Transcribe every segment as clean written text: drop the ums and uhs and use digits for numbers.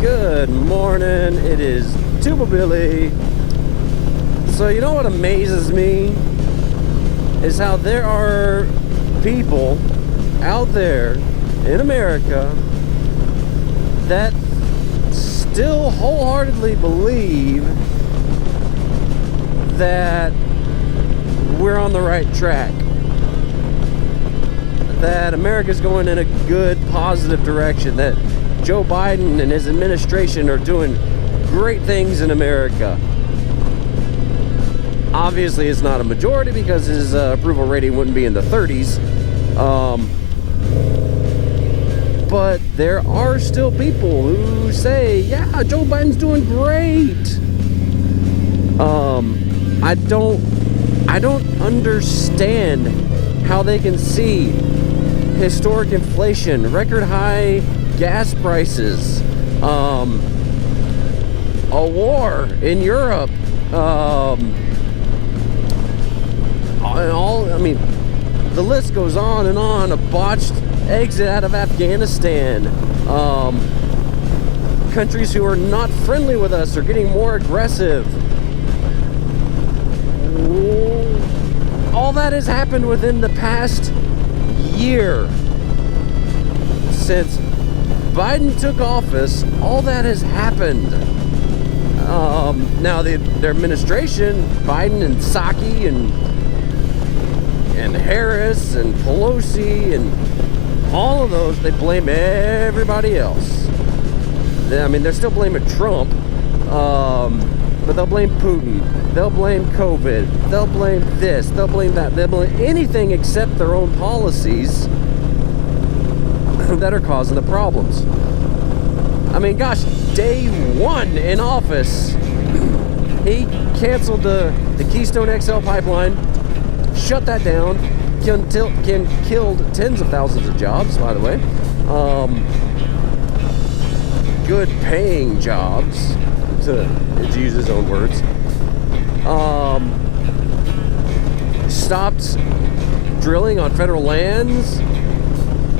Good morning, it is Tuba Billy. So you know what amazes me is how there are people out there in America that still wholeheartedly believe that we're on the right track, that America's going in a good, positive direction, that Joe Biden and his administration are doing great things in America. Obviously, it's not a majority because his approval rating wouldn't be in the 30s. But there are still people who say, yeah, Joe Biden's doing great. I don't understand how they can see historic inflation, record high gas prices, a war in Europe, the list goes on and on. A botched exit out of Afghanistan. Countries who are not friendly with us are getting more aggressive. All that has happened within the past year. Since Biden took office, all that has happened. Now their administration, Biden and Psaki and Harris and Pelosi and all of those, they blame everybody else. They're still blaming Trump, but they'll blame Putin, they'll blame COVID, they'll blame this, they'll blame that, they'll blame anything except their own policies that are causing the problems. Day one in office, he canceled the Keystone XL pipeline, shut that down, killed tens of thousands of jobs, by the way. Good paying jobs, to use his own words. Stopped drilling on federal lands,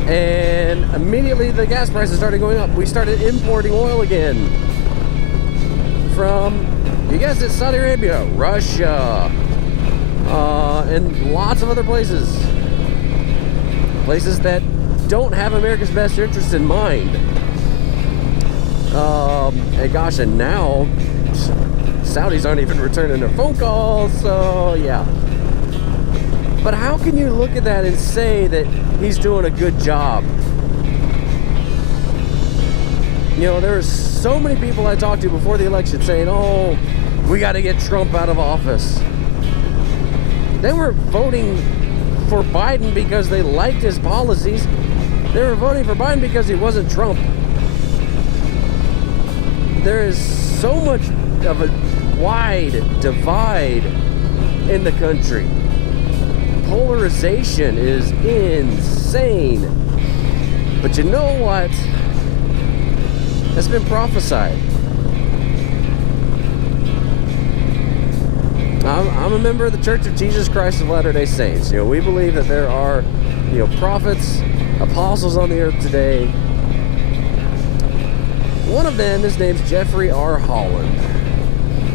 and immediately the gas prices started going up. We started importing oil again from, you guessed it, Saudi Arabia, Russia, and lots of other places that don't have America's best interest in mind. And now Saudis aren't even returning their phone calls, so yeah. But how can you look at that and say that he's doing a good job? There are so many people I talked to before the election saying, oh, we got to get Trump out of office. They weren't voting for Biden because they liked his policies. They were voting for Biden because he wasn't Trump. There is so much of a wide divide in the country. Polarization is insane. But you know what? That's been prophesied. I'm a member of the Church of Jesus Christ of Latter-day Saints. We believe that there are, prophets, apostles on the earth today. One of them, his name's Jeffrey R. Holland.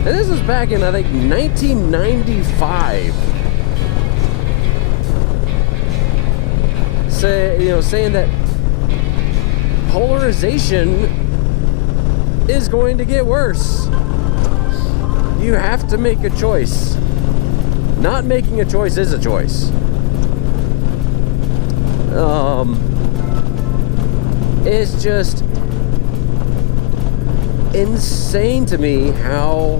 And this was back in, I think, 1995. Saying that polarization is going to get worse. You have to make a choice. Not making a choice is a choice. It's just insane to me how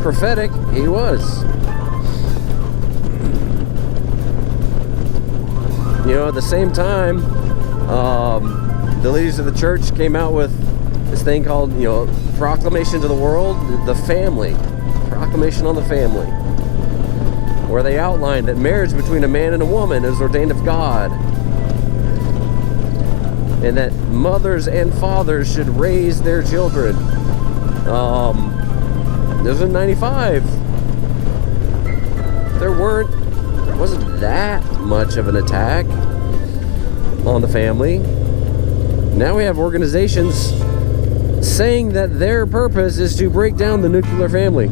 prophetic he was. At the same time, the leaders of the church came out with this thing called, Proclamation to the World, the Family. Proclamation on the Family. Where they outlined that marriage between a man and a woman is ordained of God. And that mothers and fathers should raise their children. This was in 95. There wasn't that much of an attack on the family. Now we have organizations saying that their purpose is to break down the nuclear family,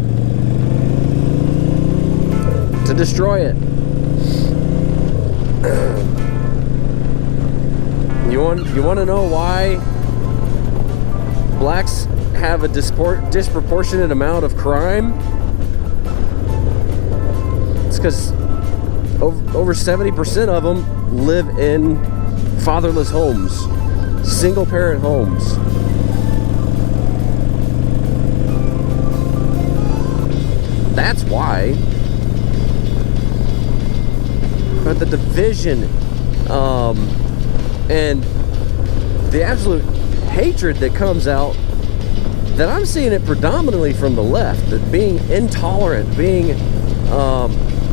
to destroy it. You want to know why blacks have a disproportionate amount of crime? It's because over 70% of them live in fatherless homes, single parent homes. That's why. But the division and the absolute hatred that comes out, that I'm seeing it predominantly from the left, that being intolerant, being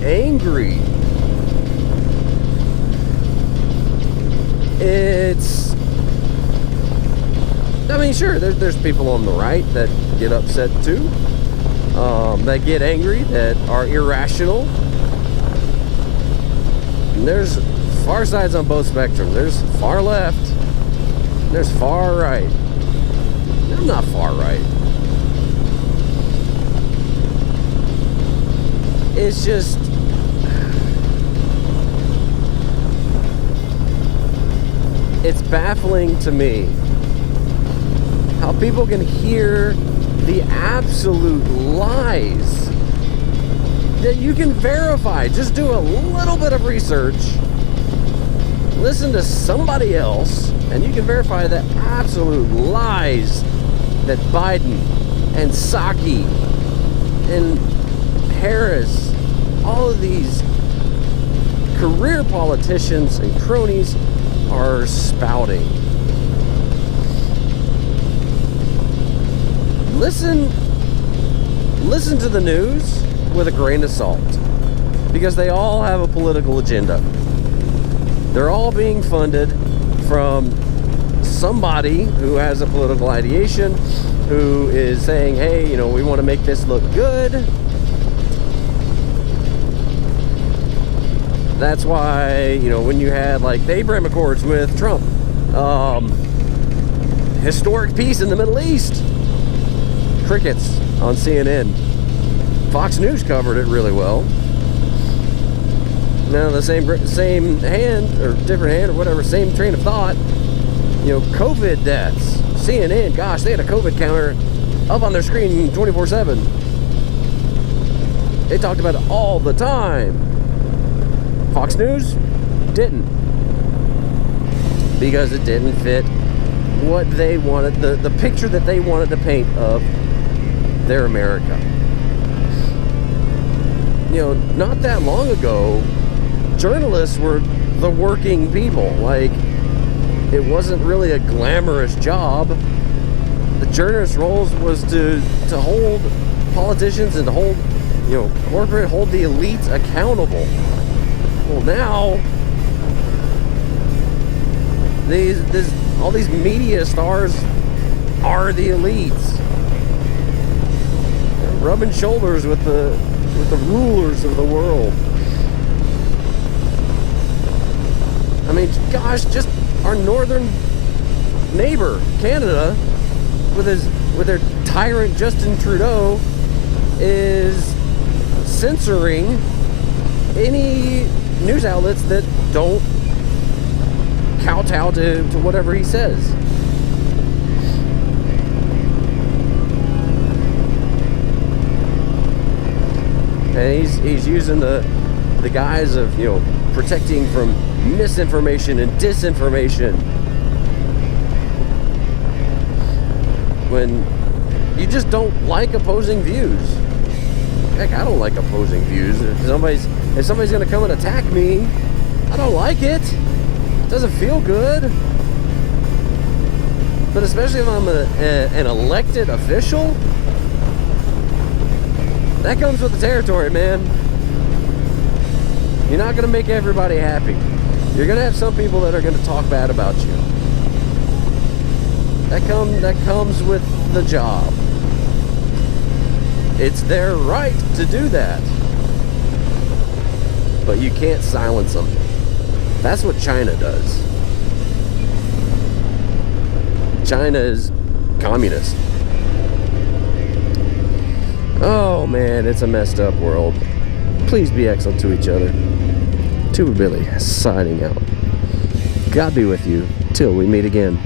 angry, it's, I mean, sure, there's people on the right that get upset too, that get angry, that are irrational. And there's far sides on both spectrums. There's far left, there's far right. I'm not far right. It's just, it's baffling to me how people can hear the absolute lies that you can verify. Just do a little bit of research, listen to somebody else, and you can verify the absolute lies that Biden and Psaki and Harris, all of these career politicians and cronies are spouting. Listen to the news with a grain of salt, because they all have a political agenda. They're all being funded from somebody who has a political ideation, who is saying, hey, you know, we want to make this look good. That's why, you know, when you had like the Abraham Accords with Trump, historic peace in the Middle East, crickets on CNN. Fox News covered it really well. Now the same hand, or different hand, or whatever, same train of thought. You know, COVID deaths. CNN, gosh, they had a COVID counter up on their screen 24/7. They talked about it all the time. Fox News didn't, because it didn't fit what they wanted, the picture that they wanted to paint of their America. You know, not that long ago, journalists were the working people. Like, it wasn't really a glamorous job. The journalist role was to hold politicians and to hold, you know, hold the elites accountable. Well, now all these media stars are the elites. They're rubbing shoulders with the rulers of the world. I mean, gosh, just our northern neighbor, Canada, with their tyrant Justin Trudeau, is censoring any news outlets that don't kowtow to whatever he says. And he's using the guise of, you know, protecting from misinformation and disinformation, when you just don't like opposing views. Heck, I don't like opposing views. If somebody's gonna come and attack me, I don't like it. It doesn't feel good. But especially if I'm an elected official, that comes with the territory, man. You're not gonna make everybody happy. You're gonna have some people that are gonna talk bad about you. That comes with the job. It's their right to do that. But you can't silence them. That's what China does. China is communist. Oh man, it's a messed up world. Please be excellent to each other. Tuba Billy signing out. God be with you till we meet again.